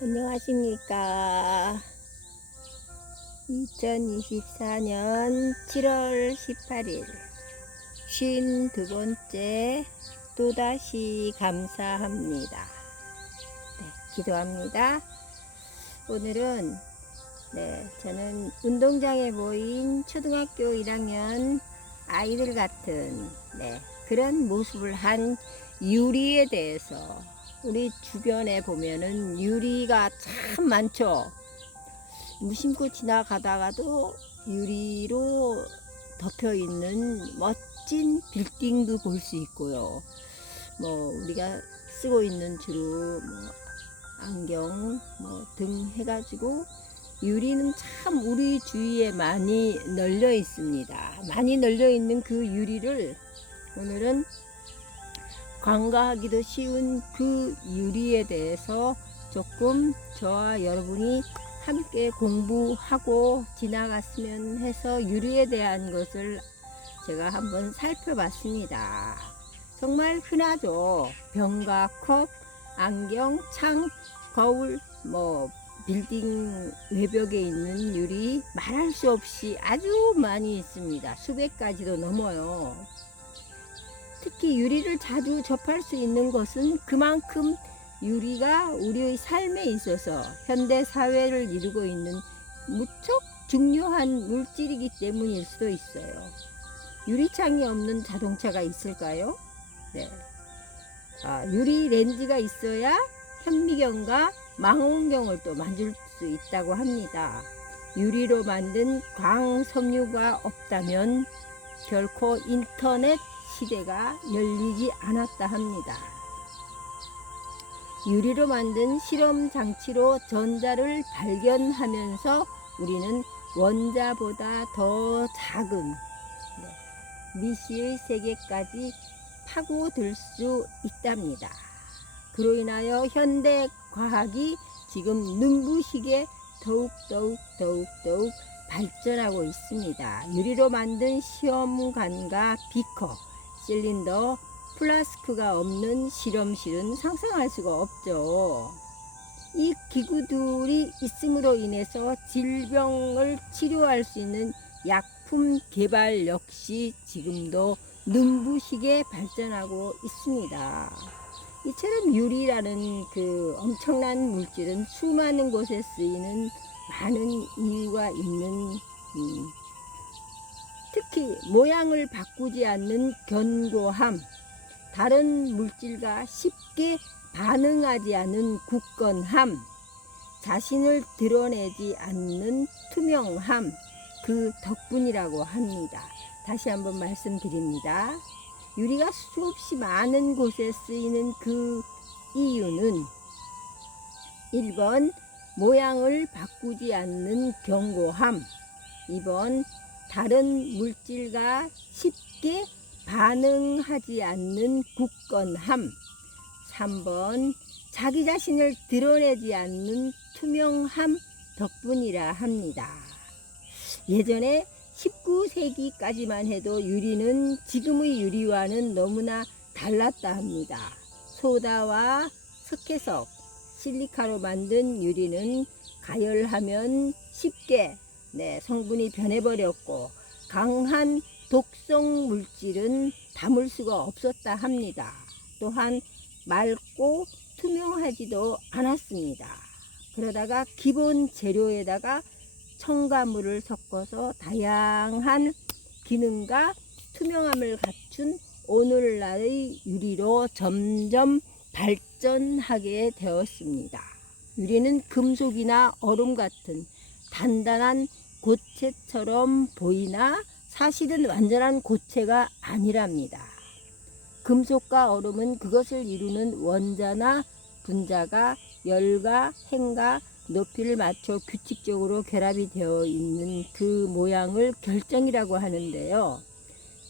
안녕하십니까. 2024년 7월 18일 52번째 또다시 감사합니다. 네, 기도합니다. 오늘은 저는 운동장에 모인 초등학교 1학년 아이들 같은 그런 모습을 한 유리에 대해서, 우리 주변에 보면은 유리가 참 많죠. 무심코 지나가다가도 유리로 덮여 있는 멋진 빌딩도 볼 수 있고요. 우리가 쓰고 있는 주로 안경 등 해가지고 유리는 참 우리 주위에 많이 널려 있습니다. 많이 널려 있는 그 유리를 오늘은 관과하기도 쉬운 그 유리에 대해서 조금 저와 여러분이 함께 공부하고 지나갔으면 해서 유리에 대한 것을 제가 한번 살펴봤습니다. 정말 흔하죠. 병과 컵, 안경, 창, 거울, 빌딩 외벽에 있는 유리, 말할 수 없이 아주 많이 있습니다. 수백 가지도 넘어요. 특히 유리를 자주 접할 수 있는 것은 그만큼 유리가 우리의 삶에 있어서 현대 사회를 이루고 있는 무척 중요한 물질이기 때문일 수도 있어요. 유리창이 없는 자동차가 있을까요? 유리 렌즈가 있어야 현미경과 망원경을 또 만들 수 있다고 합니다. 유리로 만든 광섬유가 없다면 결코 인터넷 시대가 열리지 않았다 합니다. 유리로 만든 실험 장치로 전자를 발견하면서 우리는 원자보다 더 작은 미시의 세계까지 파고들 수 있답니다. 그로 인하여 현대 과학이 지금 눈부시게 더욱 발전하고 있습니다. 유리로 만든 시험관과 비커, 실린더, 플라스크가 없는 실험실은 상상할 수가 없죠. 이 기구들이 있음으로 인해서 질병을 치료할 수 있는 약품 개발 역시 지금도 눈부시게 발전하고 있습니다. 이처럼 유리라는 그 엄청난 물질은 수많은 곳에 쓰이는 많은 이유가 있는, 특히 모양을 바꾸지 않는 견고함, 다른 물질과 쉽게 반응하지 않는 굳건함, 자신을 드러내지 않는 투명함, 그 덕분이라고 합니다. 다시 한번 말씀드립니다. 유리가 수없이 많은 곳에 쓰이는 그 이유는 1번 모양을 바꾸지 않는 견고함, 2번 다른 물질과 쉽게 반응하지 않는 굳건함, 3번 자기 자신을 드러내지 않는 투명함 덕분이라 합니다. 예전에 19세기까지만 해도 유리는 지금의 유리와는 너무나 달랐다 합니다. 소다와 석회석, 실리카로 만든 유리는 가열하면 쉽게 성분이 변해버렸고, 강한 독성 물질은 담을 수가 없었다 합니다. 또한 맑고 투명하지도 않았습니다. 그러다가 기본 재료에다가 첨가물을 섞어서 다양한 기능과 투명함을 갖춘 오늘날의 유리로 점점 발전하게 되었습니다. 유리는 금속이나 얼음 같은 단단한 고체처럼 보이나 사실은 완전한 고체가 아니랍니다. 금속과 얼음은 그것을 이루는 원자나 분자가 열과 행과 높이를 맞춰 규칙적으로 결합이 되어 있는 그 모양을 결정이라고 하는데요.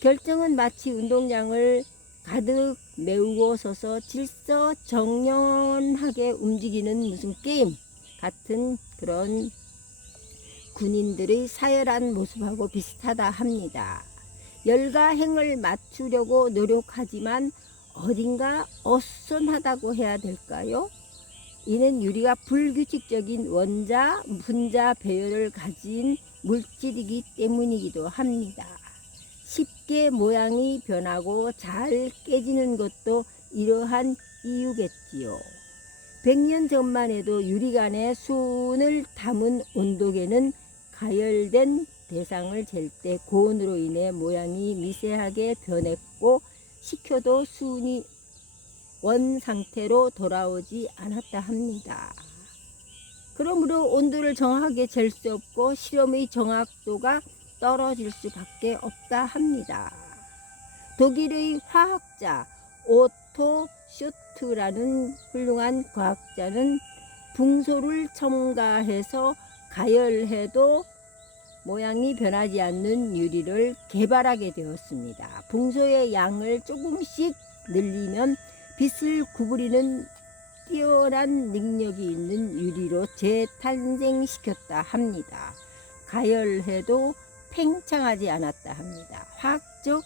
결정은 마치 운동장을 가득 메우고 서서 질서정연하게 움직이는 무슨 게임 같은 그런 군인들의 사열한 모습하고 비슷하다 합니다. 열과 행을 맞추려고 노력하지만 어딘가 어수선하다고 해야 될까요? 이는 유리가 불규칙적인 원자, 분자 배열을 가진 물질이기 때문이기도 합니다. 쉽게 모양이 변하고 잘 깨지는 것도 이러한 이유겠지요. 100년 전만 해도 유리관에 수은을 담은 온도계는 가열된 대상을 잴 때 고온으로 인해 모양이 미세하게 변했고 식혀도 수은이 원 상태로 돌아오지 않았다 합니다. 그러므로 온도를 정확하게 잴 수 없고 실험의 정확도가 떨어질 수밖에 없다 합니다. 독일의 화학자 오토 쇼트라는 훌륭한 과학자는 붕소를 첨가해서 가열해도 모양이 변하지 않는 유리를 개발하게 되었습니다. 붕소의 양을 조금씩 늘리면 빛을 구부리는 뛰어난 능력이 있는 유리로 재탄생시켰다 합니다. 가열해도 팽창하지 않았다 합니다. 화학적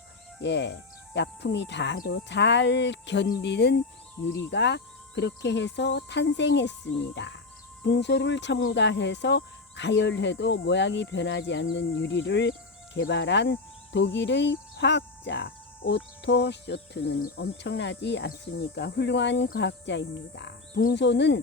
약품이 닿아도 잘 견디는 유리가 그렇게 해서 탄생했습니다. 붕소를 첨가해서 가열해도 모양이 변하지 않는 유리를 개발한 독일의 화학자 오토 쇼트는 엄청나지 않습니까? 훌륭한 과학자입니다. 붕소는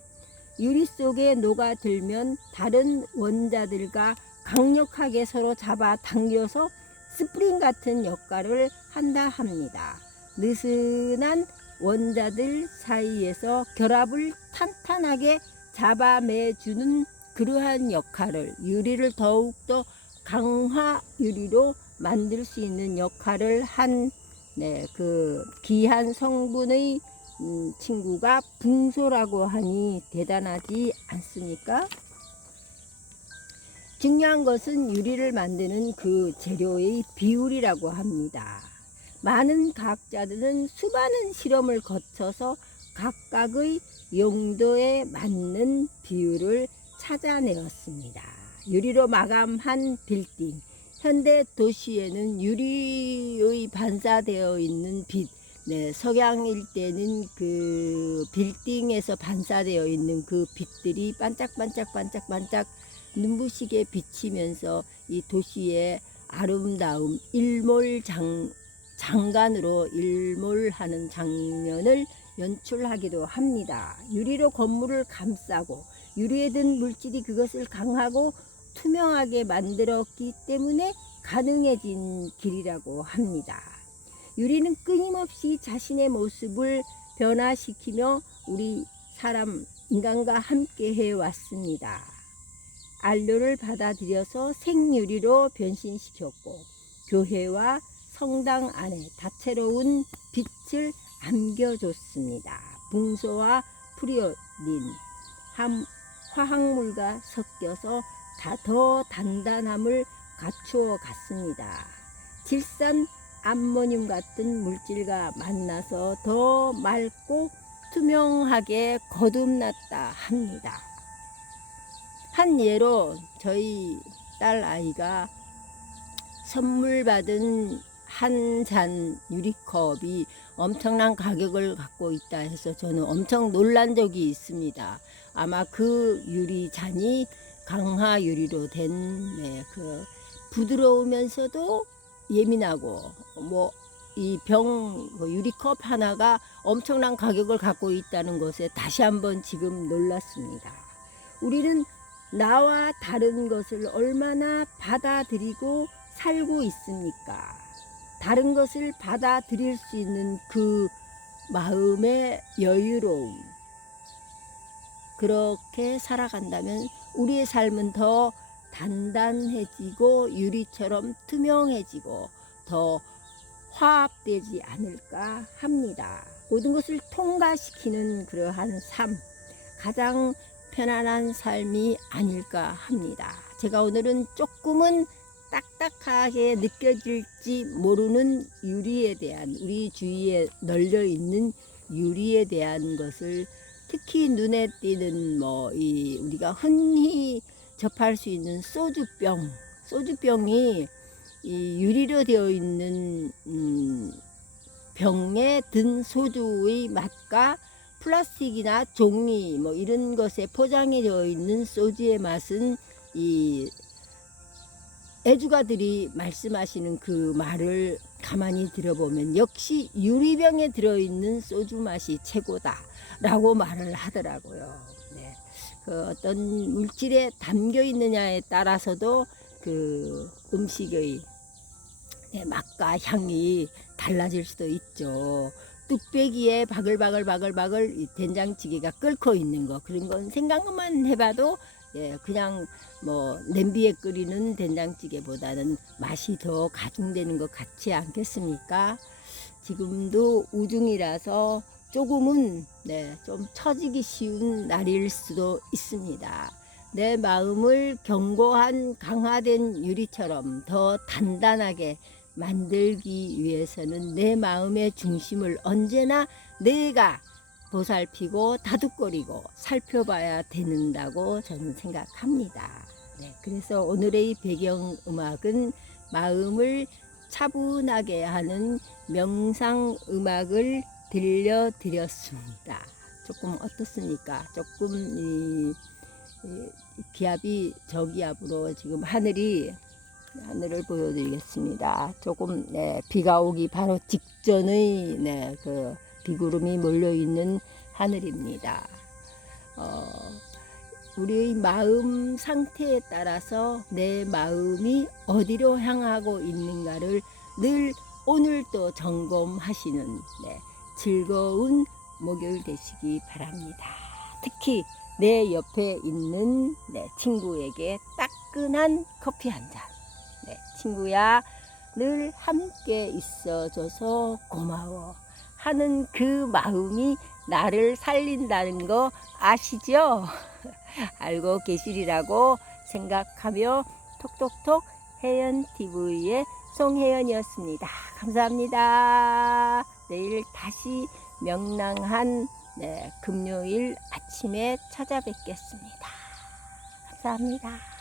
유리 속에 녹아들면 다른 원자들과 강력하게 서로 잡아 당겨서 스프링 같은 역할을 한다 합니다. 느슨한 원자들 사이에서 결합을 탄탄하게 잡아매주는 그러한 역할을, 유리를 더욱더 강화 유리로 만들 수 있는 역할을 한 그 귀한 성분의 친구가 붕소라고 하니 대단하지 않습니까? 중요한 것은 유리를 만드는 그 재료의 비율이라고 합니다. 많은 과학자들은 수많은 실험을 거쳐서 각각의 용도에 맞는 비율을 찾아내었습니다. 유리로 마감한 빌딩, 현대 도시에는 유리의 반사되어 있는 빛, 석양일 때는 그 빌딩에서 반사되어 있는 그 빛들이 반짝반짝 눈부시게 비치면서 이 도시의 아름다움, 장관으로 일몰하는 장면을 연출하기도 합니다. 유리로 건물을 감싸고 유리에 든 물질이 그것을 강하고 투명하게 만들었기 때문에 가능해진 길이라고 합니다. 유리는 끊임없이 자신의 모습을 변화시키며 우리 인간과 함께 해왔습니다. 안료를 받아들여서 생유리로 변신시켰고 교회와 성당 안에 다채로운 빛을 안겨줬습니다. 붕소와 프리오딘, 화학물과 섞여서 더 단단함을 갖추어 갔습니다. 질산 암모늄 같은 물질과 만나서 더 맑고 투명하게 거듭났다 합니다. 한 예로 저희 딸 아이가 선물 받은 한 잔 유리컵이 엄청난 가격을 갖고 있다 해서 저는 엄청 놀란 적이 있습니다. 아마 그 유리 잔이 강화 유리로 된 그 부드러우면서도 예민하고 이 유리컵 하나가 엄청난 가격을 갖고 있다는 것에 다시 한번 지금 놀랐습니다. 우리는 나와 다른 것을 얼마나 받아들이고 살고 있습니까? 다른 것을 받아들일 수 있는 그 마음의 여유로움, 그렇게 살아간다면 우리의 삶은 더 단단해지고 유리처럼 투명해지고 더 화합되지 않을까 합니다. 모든 것을 통과시키는 그러한 삶, 가장 편안한 삶이 아닐까 합니다. 제가 오늘은 조금은 딱딱하게 느껴질지 모르는 유리에 대한, 우리 주위에 널려 있는 유리에 대한 것을, 특히 눈에 띄는 우리가 흔히 접할 수 있는 소주병이 이 유리로 되어 있는 병에 든 소주의 맛과 플라스틱이나 종이 뭐 이런 것에 포장되어 있는 소주의 맛은 이 애주가들이 말씀하시는 그 말을 가만히 들어보면 역시 유리병에 들어있는 소주 맛이 최고다 라고 말을 하더라고요. 네. 그 어떤 물질에 담겨 있느냐에 따라서도 그 음식의 맛과 향이 달라질 수도 있죠. 뚝배기에 바글바글 이 된장찌개가 끓고 있는 거, 그런 건 생각만 해봐도 그냥 뭐 냄비에 끓이는 된장찌개보다는 맛이 더 가중되는 것 같지 않겠습니까? 지금도 우중이라서 조금은 좀 처지기 쉬운 날일 수도 있습니다. 내 마음을 견고한 강화된 유리처럼 더 단단하게 만들기 위해서는 내 마음의 중심을 언제나 내가 보살피고 다독거리고 살펴봐야 되는다고 저는 생각합니다. 그래서 오늘의 배경음악은 마음을 차분하게 하는 명상음악을 들려드렸습니다. 조금 어떻습니까? 조금 기압이 저기압으로 지금 하늘을 보여드리겠습니다. 조금 비가 오기 바로 직전의 그 비구름이 몰려있는 하늘입니다. 우리의 마음 상태에 따라서 내 마음이 어디로 향하고 있는가를 늘 오늘도 점검하시는 즐거운 목요일 되시기 바랍니다. 특히 내 옆에 있는 친구에게 따끈한 커피 한 잔. 친구야, 늘 함께 있어줘서 고마워 하는 그 마음이 나를 살린다는 거 아시죠? 알고 계시리라고 생각하며 톡톡톡 혜연TV의 송혜연이었습니다. 감사합니다. 내일 다시 명랑한 금요일 아침에 찾아뵙겠습니다. 감사합니다.